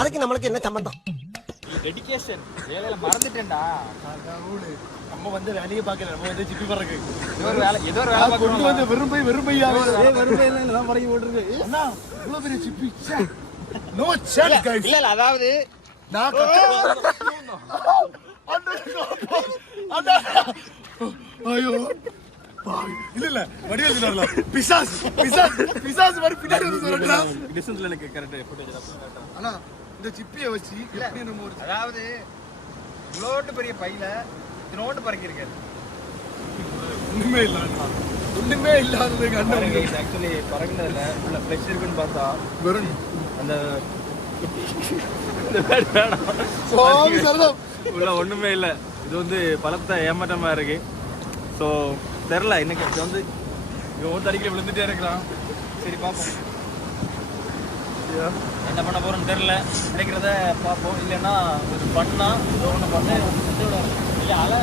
அதுக்கு நம்மளுக்கு என்ன சம்பந்தம்? டெடிகேஷன் வேலையில மறந்துட்டேன்டா. நம்ம வந்து வேலையே பார்க்கல, நம்ம வந்து சிப்பி பறக்கு ஏதோ ஒரு வேலை கொண்டு வந்து வெறும் பையா வெறும் பையில தான் பறக்கி போட்டுருக்கு. அண்ணா இவ்வளவு பெரிய சிப்பி. No chance guys. இல்ல அதாவது நான் ஐயோ இல்ல வடிவேல் சொன்னார்ல பிசாஸ் பிசாஸ் பிசாஸ் மாதிரி பின்னாடி வந்து சொல்றா. டிஸ்டன்ஸ்ல எனக்கு கரெக்ட் ஃபுட்டேஜ் தான். அண்ணா இந்த சிப்பியை வச்சு எப்படி நம்ம ஒரு அதாவது இவ்வளோட்டு பெரிய பையில இத்தனோட்டு பறக்கி இருக்காரு. ஒண்ணுமே இல்ல ஒண்ணுமே இல்லாதது எங்க அண்ணன். ஆக்சுவலி பறக்குனதுல உள்ள ஃப்ளெஷ் இருக்குன்னு பார்த்தா வெறும் அந்த சாமி சரதம் உள்ள ஒண்ணுமே இல்லை. இது வந்து பலத்த ஏமாற்றமா இருக்கு. ஸோ தெரில இன்னைக்கு இது வந்து இவன் தடிக்கல விழுந்துட்டே இருக்கிறான். சரி பார்ப்போம் என்ன பண்ண போறோம்னு தெரில. கிடைக்கிறத பார்ப்போம். இல்லைன்னா ஒரு பண்ணா ஒன்று பண்ண இல்லை அலை